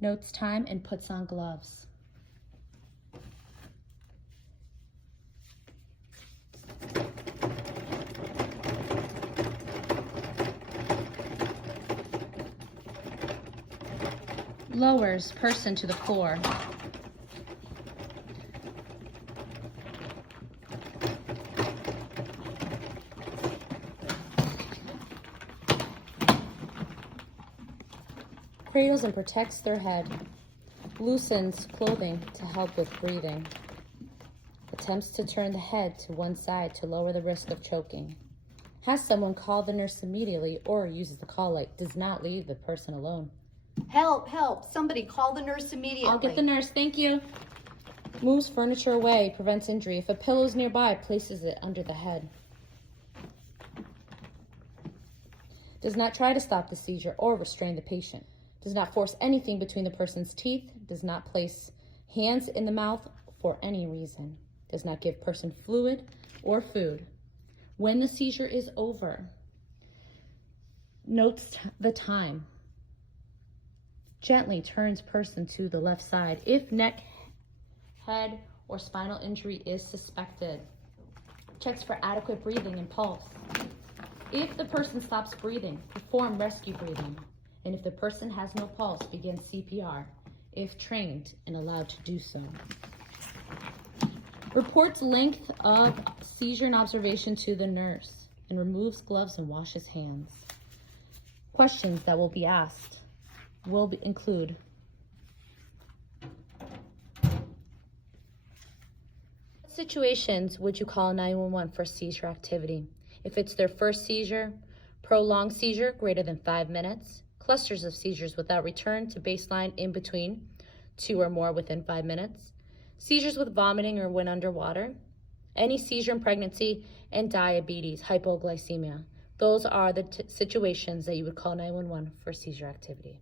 Notes time and puts on gloves. Lowers person to the floor. Cradles and protects their head. Loosens clothing to help with breathing. Attempts to turn the head to one side to lower the risk of choking. Has someone call the nurse immediately or uses the call light. Does not leave the person alone. Help, help, somebody call the nurse immediately. I'll get the nurse, thank you. Moves furniture away, prevents injury. If a pillow is nearby, places it under the head. Does not try to stop the seizure or restrain the patient. Does not force anything between the person's teeth. Does not place hands in the mouth for any reason. Does not give person fluid or food. When the seizure is over, notes the time. Gently turns person to the left side if neck, head, or spinal injury is suspected. Checks for adequate breathing and pulse. If the person stops breathing, perform rescue breathing. And if the person has no pulse, begin CPR, if trained and allowed to do so. Reports length of seizure and observation to the nurse and removes gloves and washes hands. Questions that will be asked will include: what situations would you call 911 for seizure activity? If it's their first seizure, prolonged seizure greater than 5 minutes, clusters of seizures without return to baseline in between 2 or more within 5 minutes, seizures with vomiting or when underwater, any seizure in pregnancy, and diabetes, hypoglycemia. Those are the situations that you would call 911 for seizure activity.